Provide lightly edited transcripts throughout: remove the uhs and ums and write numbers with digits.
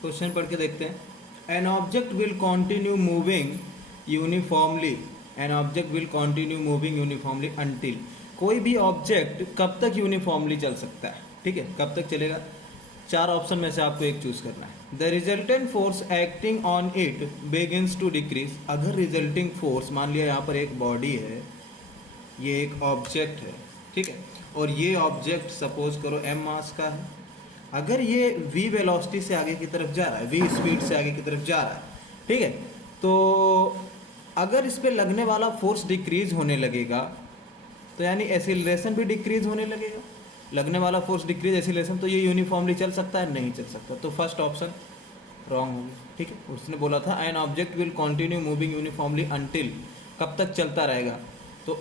Question पढ़ के देखते हैं। An object will continue moving uniformly, an object will continue moving uniformly until, कोई भी ऑब्जेक्ट कब तक यूनिफॉर्मली चल सकता है, ठीक है, कब तक चलेगा। चार ऑप्शन में से आपको एक चूज करना है। The resultant force acting on it begins to decrease, अगर रिजल्टिंग फोर्स, मान लिया यहाँ पर एक बॉडी है, ये एक ऑब्जेक्ट है, ठीक है, और ये ऑब्जेक्ट सपोज करो m मास का है, अगर ये v वेलोसिटी से आगे की तरफ जा रहा है, v स्पीड से आगे की तरफ जा रहा है, ठीक है, तो अगर इस पे लगने वाला फोर्स डिक्रीज होने लगेगा तो यानी एसिलरेशन भी डिक्रीज होने लगेगा। लगने वाला फोर्स डिक्रीज, एसिलरेशन, तो ये यूनिफॉर्मली चल सकता है, नहीं चल सकता। तो फर्स्ट ऑप्शन रॉन्ग होगी, ठीक है। उसने बोला था an object will continue moving uniformly until, कब तक चलता रहेगा, तो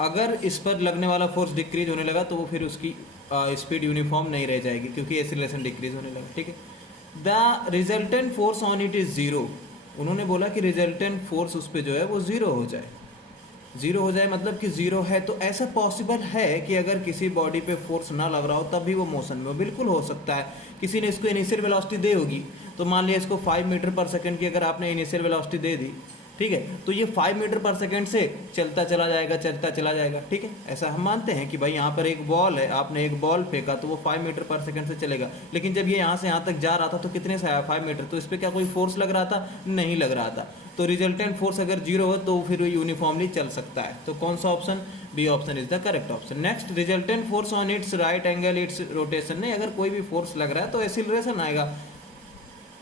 अगर इस पर लगने वाला फोर्स डिक्रीज होने लगा तो वो फिर उसकी स्पीड यूनिफॉर्म नहीं रह जाएगी क्योंकि एसिलेशन डिक्रीज होने लगा, ठीक है। The resultant force on it is zero, उन्होंने बोला कि रिजल्टेंट फोर्स उस पर जो है वो ज़ीरो हो जाए। ज़ीरो हो जाए मतलब कि ज़ीरो है, तो ऐसा पॉसिबल है कि अगर किसी बॉडी पे फोर्स ना लग रहा हो तब भी वो मोशन में हो, बिल्कुल हो सकता है। किसी ने इसको इनिशियल वेलोसिटी दे होगी, तो मान लिया इसको 5 मीटर पर सेकंड की अगर आपने इनिशियल वेलोसिटी दे दी, ठीक है, तो ये 5 मीटर पर सेकंड से चलता चला जाएगा, चलता चला जाएगा, ठीक है। ऐसा हम मानते हैं कि भाई यहाँ पर एक बॉल है, आपने एक बॉल फेंका तो वो 5 मीटर पर सेकंड से चलेगा, लेकिन जब ये यहाँ से यहाँ तक जा रहा था तो कितने से आया, 5 मीटर, तो इस पर क्या कोई फोर्स लग रहा था, नहीं लग रहा था। तो रिजल्टेंट फोर्स अगर जीरो हो तो फिर वो यूनिफॉर्मली चल सकता है। तो कौन सा option, b option is the correct option. Next, resultant force on its right angle its rotation, नहीं, अगर कोई भी फोर्स लग रहा है तो एसिलरेशन आएगा,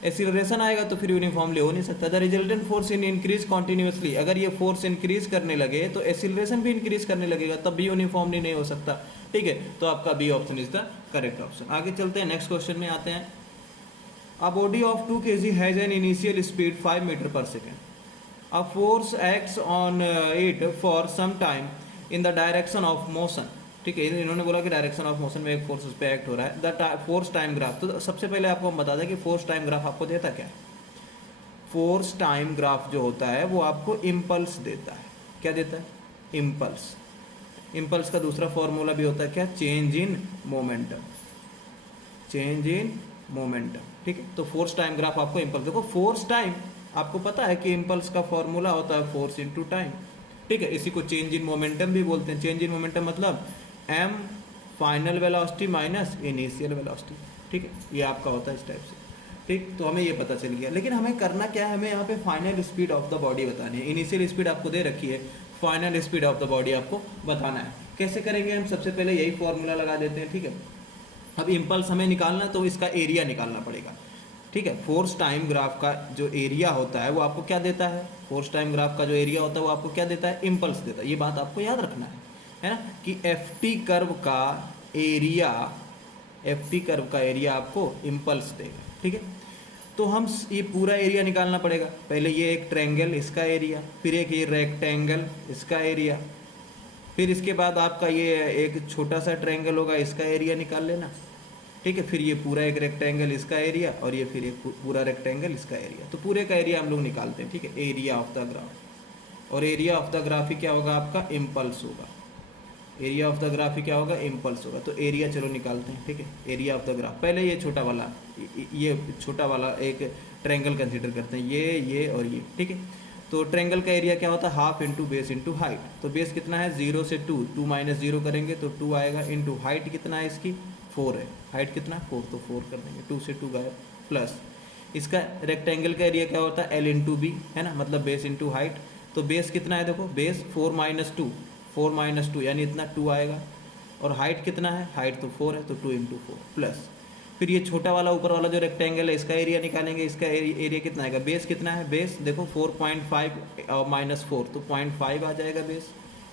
एसिलरेशन आएगा तो फिर यूनिफॉर्मली हो नहीं सकता। The resultant force in increase continuously, अगर ये फोर्स इंक्रीज करने लगे तो एसिलरेशन भी इंक्रीज करने लगेगा, तब भी यूनिफॉर्मली नहीं हो सकता, ठीक है। तो आपका B option is the correct option. आगे चलते हैं, नेक्स्ट क्वेश्चन में आते हैं। A body of 2 kg has an initial speed 5 meter per second, a force acts on it for some time in the direction of motion, ठीक है। इन्होंने बोला कि डायरेक्शन ऑफ मोशन में एक फोर्स उस पर एक्ट हो रहा है। द फोर्स टाइम ग्राफ, तो सबसे पहले आपको हम बता दें कि फोर्स टाइम ग्राफ आपको देता क्या है। फोर्स टाइम ग्राफ जो होता है वो आपको इम्पल्स देता है। क्या देता है, इम्पल्स। इम्पल्स का दूसरा फॉर्मूला भी होता है क्या, change in momentum, change in momentum, ठीक है। तो फोर्स टाइम ग्राफ आपको इम्पल्स, देखो फोर्स टाइम आपको पता है कि इम्पल्स का फॉर्मूला होता है फोर्स इनटू टाइम, ठीक है। इसी को चेंज इन मोमेंटम भी बोलते हैं। चेंज इन मोमेंटम मतलब m final velocity minus initial velocity, ठीक है, ये आपका होता है इस टाइप से, ठीक। तो हमें ये पता चल गया, लेकिन हमें करना क्या है, हमें यहाँ पे final speed of the body बतानी है। इनिशियल स्पीड आपको दे रखी है, final speed of the body आपको बताना है। कैसे करेंगे हम, सबसे पहले यही फॉर्मूला लगा देते हैं, ठीक है। अब इम्पल्स हमें निकालना तो इसका एरिया निकालना पड़ेगा, ठीक है। फोर्स टाइम ग्राफ का जो एरिया होता है वो आपको क्या देता है, फोर्स टाइम ग्राफ का जो एरिया होता है वो आपको क्या देता है, इम्पल्स देता है। ये बात आपको याद रखना है ना, कि एफ कर्व का एरिया, एफ कर्व का एरिया आपको इम्पल्स देगा, ठीक है। तो हम ये पूरा एरिया निकालना पड़ेगा। पहले ये एक ट्रायंगल, इसका एरिया, फिर एक ये रेक्टेंगल, इसका एरिया, फिर इसके बाद आपका ये एक छोटा सा ट्रायंगल होगा, इसका एरिया निकाल लेना, ठीक है। फिर ये पूरा एक रेक्टेंगल, इसका एरिया, और ये फिर एक पूरा रेक्टेंगल, इसका एरिया। तो पूरे का एरिया हम लोग निकालते हैं, ठीक है, एरिया ऑफ द ग्राफ। और एरिया ऑफ द ग्राफ ही क्या होगा, आपका इम्पल्स होगा। एरिया ऑफ द ग्राफ ही क्या होगा, इम्पल्स होगा। तो एरिया चलो निकालते हैं, ठीक है, एरिया ऑफ द ग्राफ। पहले ये छोटा वाला, ये छोटा वाला एक ट्रायंगल कंसीडर करते हैं, ये और ये, ठीक है। तो ट्रायंगल का एरिया क्या होता है, half into base into height. तो बेस कितना है, 0 से 2, 2 माइनस 0 करेंगे तो 2 आएगा, इंटू हाइट कितना है इसकी, 4 है, हाइट कितना है 4, तो 4 कर देंगे, 2 से 2 गए, प्लस इसका रेक्टेंगल का एरिया क्या होता है, एल इंटू बी, है ना, मतलब बेस इंटू हाइट। तो बेस कितना है, देखो बेस 4 माइनस 2, 4 माइनस 2 यानी इतना 2 आएगा, और हाइट कितना है, हाइट तो 4 है, तो 2 इंटू 4, प्लस फिर ये छोटा वाला ऊपर वाला जो रेक्टेंगल है इसका एरिया निकालेंगे। इसका एरिया कितना आएगा, बेस कितना है, बेस देखो 4.5 माइनस 4, तो 0.5 आ जाएगा बेस,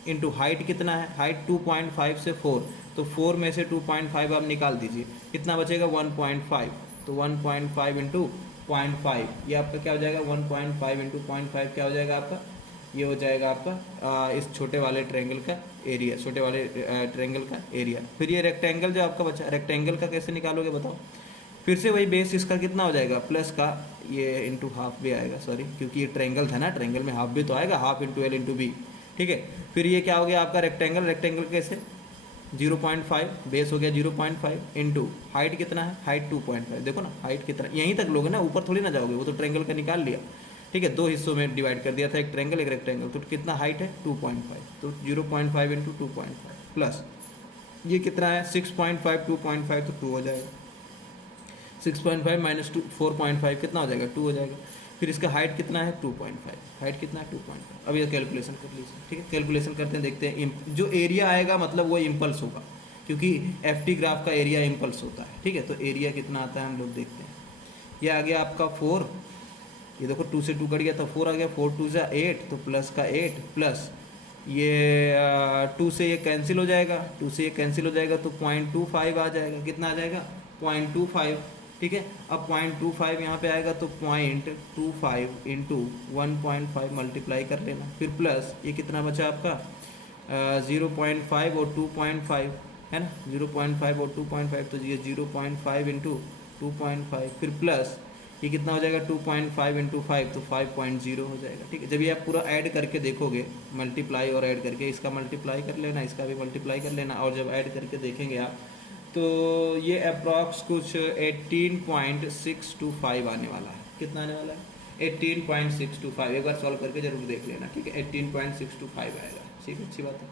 इंटू हाइट कितना है, हाइट 2.5 से 4, तो 4 में से 2.5 आप निकाल दीजिए, कितना बचेगा 1.5, तो 1.5 इंटू 0.5, ये आपका क्या हो जाएगा, 1.5 इंटू 0.5 क्या हो जाएगा आपका, ये हो जाएगा आपका इस छोटे वाले ट्रायंगल का एरिया, छोटे वाले ट्रायंगल का एरिया। फिर ये रेक्टेंगल जो आपका बचा, रेक्टेंगल का कैसे निकालोगे बताओ, फिर से वही बेस इसका कितना हो जाएगा, प्लस का ये इंटू हाफ भी आएगा, सॉरी क्योंकि ये ट्रायंगल था ना, ट्रायंगल में हाफ भी तो आएगा, half into L into b, ठीक है। फिर ये क्या हो गया आपका रेक्टेंगल, रेक्टेंगल कैसे, 0.5 बेस हो गया 0.5 इंटू हाइट कितना है, हाइट 2.5, देखो ना हाइट कितना, यहीं तक लोगे ना, ऊपर थोड़ी ना जाओगे, वो तो ट्रायंगल का निकाल लिया, ठीक है, दो हिस्सों में डिवाइड कर दिया था, एक ट्रायंगल एक रेक्टेंगल, तो कितना हाइट है 2.5, तो 0.5 इंटू 2.5 प्लस ये कितना है 6.5 2.5 तो 2 हो जाएगा, 6.5 माइनस 4.5 कितना हो जाएगा 2 हो जाएगा, फिर इसका हाइट कितना है 2.5, हाइट कितना है 2.5, अब ये कैलकुलेशन कर लीजिए, ठीक है, कैलकुलेशन करते हैं, देखते हैं जो एरिया आएगा मतलब वो इम्पल्स होगा, क्योंकि एफ ग्राफ का एरिया इम्पल्स होता है, ठीक है, तो एरिया कितना आता है हम लोग देखते हैं, ये आ गया आपका 4, ये देखो 2 से 2 कट गया तो 4 आ गया, 4 2 से 8 तो प्लस का 8 प्लस ये 2 से ये कैंसिल हो जाएगा, 2 से ये कैंसिल हो जाएगा तो 0.25 आ जाएगा, कितना आ जाएगा 0.25, ठीक है, अब 0.25 यहाँ पे आएगा तो 0.25 इंटू 1.5 मल्टीप्लाई कर लेना, फिर प्लस ये कितना बचा आपका 0.5 और 2.5 है ना, 0.5 और 2.5 तो ये 0.5 इंटू 2.5 फिर प्लस ये कितना हो जाएगा 2.5 इंटू 5 तो 5.0 हो जाएगा, ठीक है, जब ये आप पूरा ऐड करके देखोगे, मल्टीप्लाई और ऐड करके, इसका मल्टीप्लाई कर लेना, इसका भी मल्टीप्लाई कर लेना, और जब ऐड करके देखेंगे आप तो ये अप्रॉक्स कुछ 18.625 आने वाला है, कितना आने वाला है 18.625, एक बार सॉल्व करके जरूर देख लेना, ठीक है, 18.625 आएगा, ठीक है, अच्छी बात है।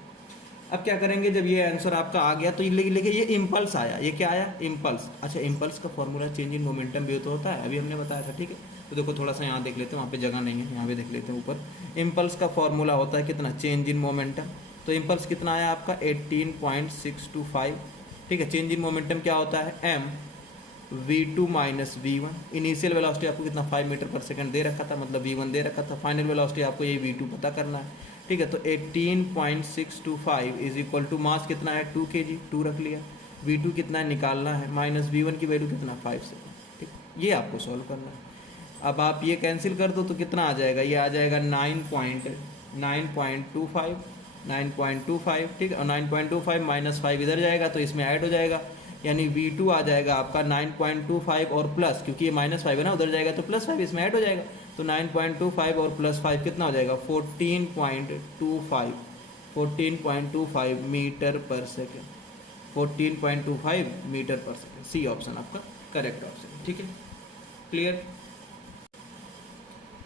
अब क्या करेंगे, जब ये आंसर आपका आ गया तो ये लेके ये इम्पल्स आया, ये क्या आया इम्पल्स, अच्छा इम्पल्स का फॉर्मूला चेंज इन मोमेंटम भी तो होता है, अभी हमने बताया था, ठीक है, तो देखो थोड़ा सा यहाँ देख लेते हैं, वहाँ पे जगह नहीं है, यहाँ पे देख लेते हैं, ऊपर इम्पल्स का फॉर्मूला होता है कितना, चेंज इन मोमेंटम, तो इम्पल्स कितना आया आपका 18.625, ठीक है, चेंज इन मोमेंटम क्या होता है m v2 minus v1, initial velocity आपको कितना 5 मीटर पर सेकंड दे रखा था, मतलब v1 दे रखा था, फाइनल वेलोसिटी आपको ये v2 पता करना है, ठीक है, तो 18.625 इज इक्वल टू मास कितना है 2 kg, 2 रख लिया, v2 कितना है निकालना है, माइनस v1 की वैल्यू कितना 5 से, ठीक, ये आपको सॉल्व करना है। अब आप ये कैंसिल कर दो तो कितना आ जाएगा, ये आ जाएगा 9.25, ठीक है, और 9.25 माइनस 5 इधर जाएगा तो इसमें ऐड हो जाएगा, यानी v2 आ जाएगा आपका 9.25 और प्लस, क्योंकि ये माइनस 5 है ना, उधर जाएगा तो प्लस 5 इसमें ऐड हो जाएगा, तो 9.25 और प्लस 5 कितना हो जाएगा 14.25 metre per second, 14.25 metre per second, C option आपका करेक्ट ऑप्शन, ठीक है, क्लियर।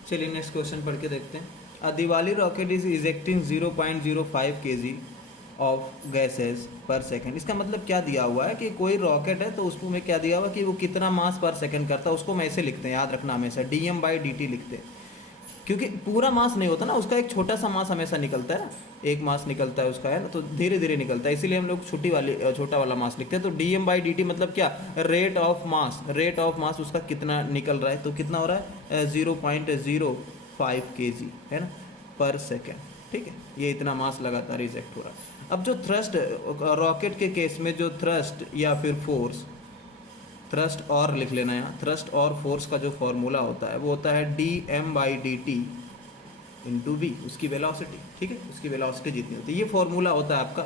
चलिए नेक्स्ट क्वेश्चन पढ़ के देखते हैं। A Diwali rocket is ejecting 0.05 kg of gases per second, इसका मतलब क्या दिया हुआ है कि कोई रॉकेट है तो उसको में क्या दिया हुआ कि वो कितना मास पर सेकंड करता है, उसको हम ऐसे लिखते हैं, याद रखना हमेशा dm/dt लिखते हैं, क्योंकि पूरा मास नहीं होता ना, उसका एक छोटा सा मास हमेशा निकलता है, एक मास निकलता है उसका, है ना, तो धीरे धीरे निकलता है, इसीलिए हम लोग छोटा वाला मास लिखते हैं, तो dm/dt मतलब क्या, रेट ऑफ मास उसका कितना निकल रहा है, तो कितना हो रहा है 0.05 kg है ना पर सेकेंड, ठीक है, ये इतना मास लगातार रिजेक्ट हो रहा है। अब जो थ्रस्ट रॉकेट के केस में जो थ्रस्ट या फिर फोर्स, थ्रस्ट और लिख लेना यहाँ, थ्रस्ट और फोर्स का जो फॉर्मूला होता है वो होता है dm/dt इंटू v, उसकी वेलोसिटी, ठीक है, उसकी वेलोसिटी जितनी होती है, ये फॉर्मूला होता है आपका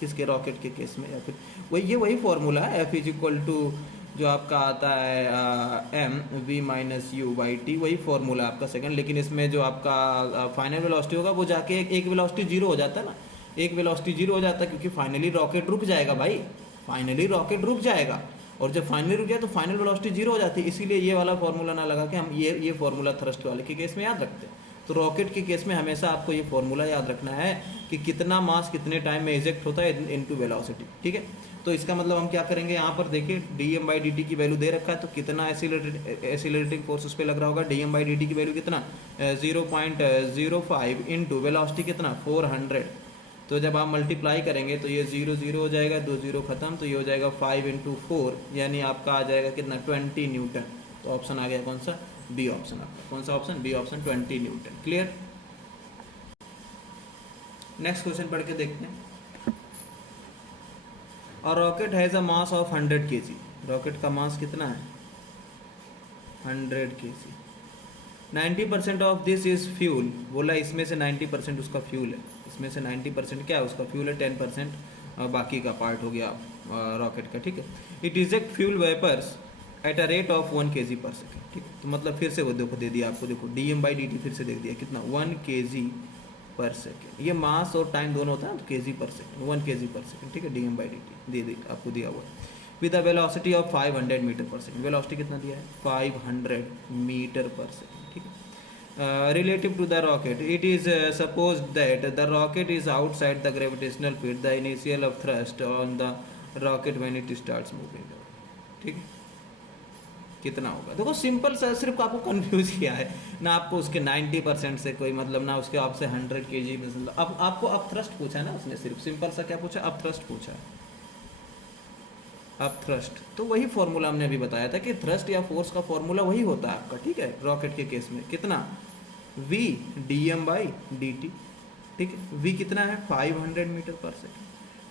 किसके, रॉकेट के केस में, या फिर वही फॉर्मूला है, F इक्वल टू जो आपका आता है mv-u/t, वही फॉर्मूला आपका सेकंड, लेकिन इसमें जो आपका फाइनल वेलोसिटी होगा वो जाके एक वेलोसिटी जीरो हो जाता है ना, एक वेलोसिटी जीरो हो जाता है, क्योंकि फाइनली रॉकेट रुक जाएगा भाई, फाइनली रॉकेट रुक जाएगा, और जब फाइनली रुक जाए तो फाइनल वेलोसिटी जीरो हो जाती है, इसीलिए ये वाला फॉर्मूला ना लगा के हम ये फॉर्मूला थ्रस्ट वाले के केस में याद रखते हैं। तो रॉकेट के केस में हमेशा आपको ये फॉर्मूला याद रखना है कि कितना मास कितने टाइम में इजेक्ट होता है इनटू वेलोसिटी, ठीक है, तो इसका मतलब हम क्या करेंगे, यहाँ पर देखिए dm/dt की वैल्यू दे रखा है, तो कितना एक्सीलरेटिंग फोर्स उस पर लग रहा होगा, dm/dt की वैल्यू कितना 0.05 इंटू वेलोसिटी कितना 400, तो जब आप मल्टीप्लाई करेंगे तो ये 0 0 हो जाएगा, 2 0 खत्म, तो ये हो जाएगा 5 इंटू 4, यानी आपका आ जाएगा कितना 20 न्यूटन, तो ऑप्शन आ गया कौन सा, बी ऑप्शन आपका, कौन सा option, b option 20 newton, clear. Next question पढ़ के देखते हैं। और rocket has a mass of 100 kg, rocket का मास कितना है 100 kg, 90% of this is fuel, बोला इसमें से 90% उसका फ्यूल है, इसमें से 90% क्या है उसका फ्यूल है, 10% बाकी का पार्ट हो गया रॉकेट का, ठीक है। It eject fuel vapours at a rate of 1 kg per second, ठीक है, तो मतलब फिर से वो देखो दे दिया आपको, देखो dm/dt फिर से दे दिया कितना 1 kg पर सेकेंड। ये मास और टाइम दोनों होता है तो kg per second, 1 kg per second, ठीक है, dm/dt दे आपको दिया हुआ है with a velocity of 500 metre per second. Velocity कितना दिया है 500 मीटर पर सेकेंड, ठीक है। Relative to the rocket, it is suppose that the rocket is outside the gravitational field, the initial of thrust on the rocket when it starts moving, ठीक है। कितना होगा देखो, सिंपल सा, सिर्फ आपको कंफ्यूज किया है ना, आपको उसके 90% से कोई मतलब ना, उसके आपसे 100 kg में मतलब अब आपको अप थ्रस्ट पूछा है ना उसने, सिर्फ सिंपल सा क्या पूछा, अप थ्रस्ट पूछा है, अप थ्रस्ट। तो वही फॉर्मूला हमने अभी बताया था कि थ्रस्ट या फोर्स का फॉर्मूला वही होता है आपका, ठीक है। रॉकेट के केस में कितना v dm/dt, ठीक है। v कितना है 500 मीटर पर सेकेंड,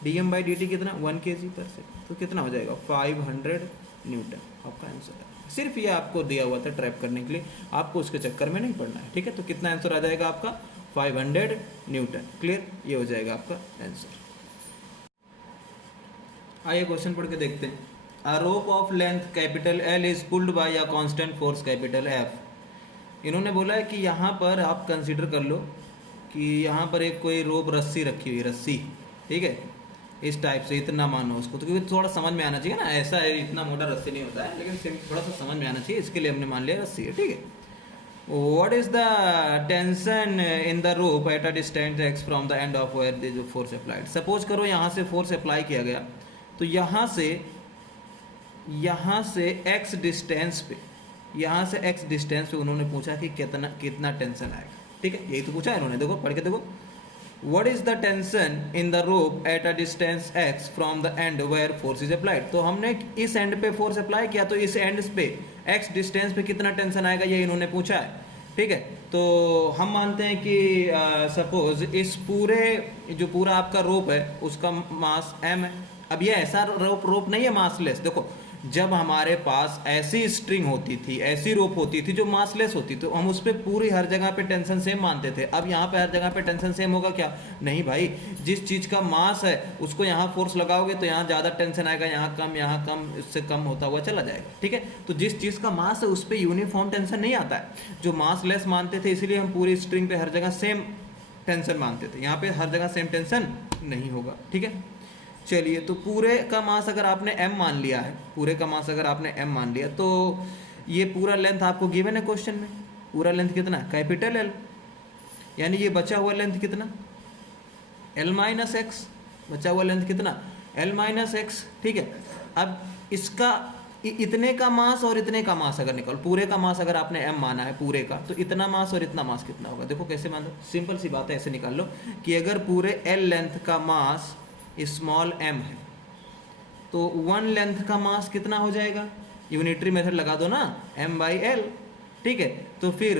dm/dt कितना 1 kg पर सेकेंड, तो कितना हो जाएगा 500 न्यूटन आपका आंसर है। सिर्फ ये आपको दिया हुआ था ट्रैप करने के लिए, आपको उसके चक्कर में नहीं पड़ना है, ठीक है। तो कितना आंसर आ जाएगा आपका 500 न्यूटन। क्लियर, ये हो जाएगा आपका आंसर। आइए क्वेश्चन पढ़ के देखते हैं। A rope of length capital L is pulled by a constant force capital F। इन्होंने बोला है कि यहाँ पर आप कंसीडर कर लो कि यहाँ पर एक कोई रोप रस्सी रखी हुई, रस्सी, ठीक है, इस टाइप से, इतना मानो उसको, तो क्योंकि थोड़ा समझ में आना चाहिए ना, ऐसा है इतना मोटा रस्सी नहीं होता है, लेकिन थोड़ा सा समझ में आना चाहिए, इसके लिए हमने मान लिया रस्सी है, ठीक है। What is the tension in the rope at a distance x from the end of where the force applied? Suppose करो यहाँ से फोर्स अप्लाई किया गया, तो यहाँ से x डिस्टेंस पे, यहाँ से x डिस्टेंस पे उन्होंने पूछा कि कितना टेंशन आएगा, ठीक है, यही तो पूछा है इन्होंने। देखो पढ़ के देखो, What is the tension in the rope at a distance x from the end where force is applied? तो हमने इस एंड पे फोर्स अप्लाई किया, तो इस एंड पे x डिस्टेंस पे कितना टेंशन आएगा ये इन्होंने पूछा है, ठीक है। तो हम मानते हैं कि सपोज इस पूरे जो पूरा आपका रोप है उसका मास m है। अब ये ऐसा रोप नहीं है मासलेस, देखो जब हमारे पास ऐसी स्ट्रिंग होती थी, ऐसी रोप होती थी जो मासलेस होती, तो हम उस पर पूरी हर जगह पे टेंशन सेम मानते थे। अब यहाँ पे हर जगह पे टेंशन सेम होगा क्या, नहीं भाई, जिस चीज़ का मास है उसको यहाँ फोर्स लगाओगे तो यहाँ ज़्यादा टेंशन आएगा, यहाँ कम, इससे कम होता हुआ चला जाएगा, ठीक है। तो जिस चीज़ का मास है उस पर यूनिफॉर्म टेंशन नहीं आता है, जो मास लेस मानते थे इसलिए हम पूरी स्ट्रिंग पे हर जगह सेम टेंशन मानते थे, यहाँ पे हर जगह सेम टेंशन नहीं होगा, ठीक है। चलिए, तो पूरे का मास अगर आपने m मान लिया है, पूरे का मास अगर आपने m मान लिया, तो ये पूरा लेंथ आपको गिवन है क्वेश्चन में, पूरा लेंथ कितना कैपिटल L, यानी ये बचा हुआ लेंथ कितना L-x, बचा हुआ लेंथ कितना L-x, ठीक है। अब इसका इतने का मास और इतने का मास अगर निकालो, पूरे का मास अगर आपने m माना है पूरे का, तो इतना मास और इतना मास कितना होगा, देखो कैसे मान लो, सिंपल सी बात है, ऐसे निकाल लो कि अगर पूरे L लेंथ का मास स्मॉल m है तो 1 लेंथ का मास कितना हो जाएगा, यूनिटरी मेथड लगा दो ना, m/l, ठीक है। तो फिर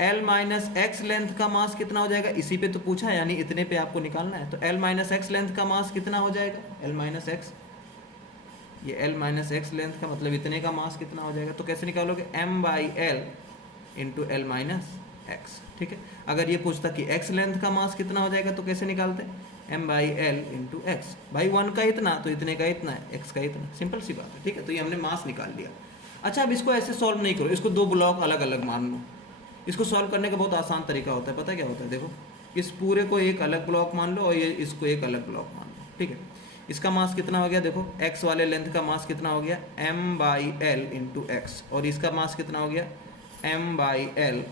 L-x लेंथ का मास कितना हो जाएगा, इसी पे तो पूछा है, यानी इतने पे आपको निकालना है, तो L-x लेंथ का मास कितना हो जाएगा, L-x, ये L-x लेंथ का मतलब इतने का मास कितना हो जाएगा, तो कैसे निकालोगे, m/l इंटू L-x, ठीक है। अगर ये पूछता कि x लेंथ का मास कितना हो जाएगा तो कैसे निकालते हैं, m/l इंटू एक्स, भाई 1 का इतना तो इतने का इतना है, x का इतना, सिंपल सी बात है, ठीक है। तो ये हमने मास निकाल लिया। अच्छा, अब इसको ऐसे सॉल्व नहीं करो, इसको 2 ब्लॉक अलग अलग मान लो। इसको सॉल्व करने का बहुत आसान तरीका होता है, पता क्या होता है, देखो इस पूरे को एक अलग ब्लॉक मान लो और ये इसको एक अलग ब्लॉक मान लो, ठीक है। इसका मास कितना हो गया, देखो x वाले लेंथ का मास कितना हो गया m/l इंटू एक्स, और इसका मास कितना हो गया m/l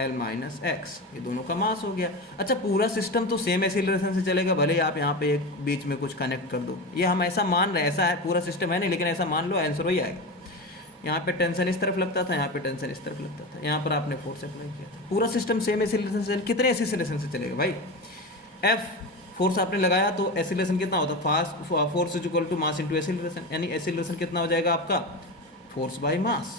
L-x, ये दोनों का मास हो गया। अच्छा, पूरा सिस्टम तो सेम एक्सीलरेशन से चलेगा, भले ही आप यहाँ पे एक बीच में कुछ कनेक्ट कर दो, ये हम ऐसा मान रहे हैं, ऐसा है पूरा सिस्टम है नहीं, लेकिन ऐसा मान लो आंसर वही आएगा। यहाँ पे टेंशन इस तरफ लगता था, यहाँ पे टेंशन इस तरफ लगता था, यहाँ पर आपने फोर्स अप्लाई किया था, पूरा सिस्टम सेम एक्सीलरेशन से, कितने एक्सीलरेशन से चलेगा भाई, F फोर्स आपने लगाया तो एक्सीलरेशन कितना होता है, fast force is equal to mass into acceleration, यानी एक्सीलरेशन कितना हो जाएगा आपका फोर्स बाय मास,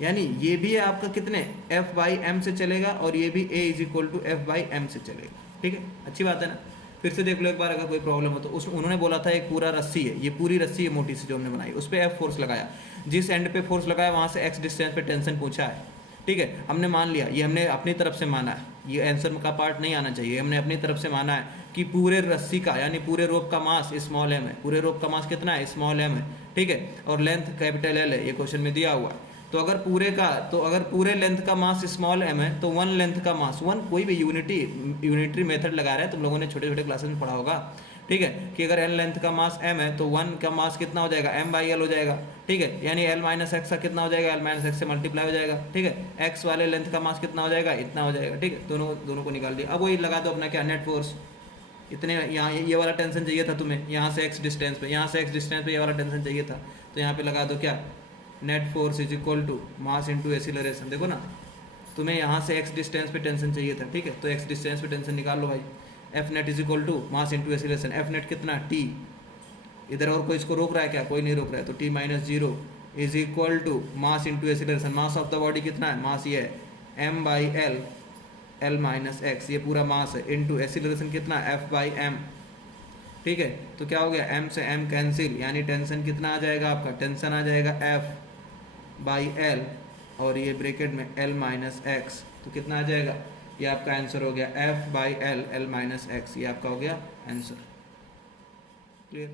यानी ये भी है आपका कितने F/m से चलेगा और ये भी A is equal to F/m से चलेगा, ठीक है। अच्छी बात है ना। फिर से देख लो एक बार, अगर कोई प्रॉब्लम हो तो उन्होंने बोला था एक पूरा रस्सी है, ये पूरी रस्सी है मोटी सी जो हमने बनाई, उस पर F फोर्स लगाया, जिस एंड पे फोर्स लगाया वहाँ से x डिस्टेंस पे टेंशन पूछा है, ठीक है। हमने मान लिया, ये हमने अपनी तरफ से माना है, ये आंसर का पार्ट नहीं आना चाहिए, हमने अपनी तरफ से माना है कि पूरे रस्सी का यानी पूरे रोप का मास स्मॉल m है, पूरे रोप का मास कितना है स्मॉल m है, ठीक है, और लेंथ कैपिटल L है, ये क्वेश्चन में दिया हुआ है, तो अगर पूरे लेंथ का मास स्मॉल m है तो वन लेंथ का मास वन, कोई भी यूनिटरी मेथड लगा रहा है, तुम लोगों ने छोटे छोटे क्लासेस में पढ़ा होगा, ठीक है, कि अगर n लेंथ का मास m है तो वन का मास कितना हो जाएगा, m/l हो जाएगा, ठीक है, यानी l माइनस एक्स का कितना हो जाएगा, l माइनस एक्स से मल्टीप्लाई हो जाएगा, ठीक है, x वाले लेंथ का मास कितना हो जाएगा, इतना हो जाएगा, ठीक है, दोनों को निकाल दिया। अब वही लगा दो अपना क्या, नेट फोर्स, इतने यहाँ ये वाला टेंशन चाहिए था तुम्हें, यहाँ से x डिस्टेंस पे, यहाँ से x डिस्टेंस पे ये वाला टेंशन चाहिए था, तो यहाँ पे लगा दो क्या, net force is equal to mass into acceleration. देखो ना, तुम्हें यहाँ से x डिस्टेंस पे टेंशन चाहिए था, ठीक है, तो x डिस्टेंस पे टेंशन निकाल लो भाई, F net is equal to mass into acceleration. F net कितना, t, इधर और कोई इसको रोक रहा है क्या, कोई नहीं रोक रहा है, तो t minus zero is equal to mass into acceleration. Mass of the body कितना है, मास ये है m/l, l माइनस एक्स, ये पूरा मास है, इंटू एक्सीलरेशन कितना, f/m, ठीक है, तो क्या हो गया, m से m कैंसिल, यानी टेंशन कितना आ जाएगा आपका, टेंशन आ जाएगा f/l, और ये ब्रैकेट में l माइनस एक्स, तो कितना आ जाएगा, ये आपका आंसर हो गया f/l, l माइनस एक्स, ये आपका हो गया आंसर। क्लियर।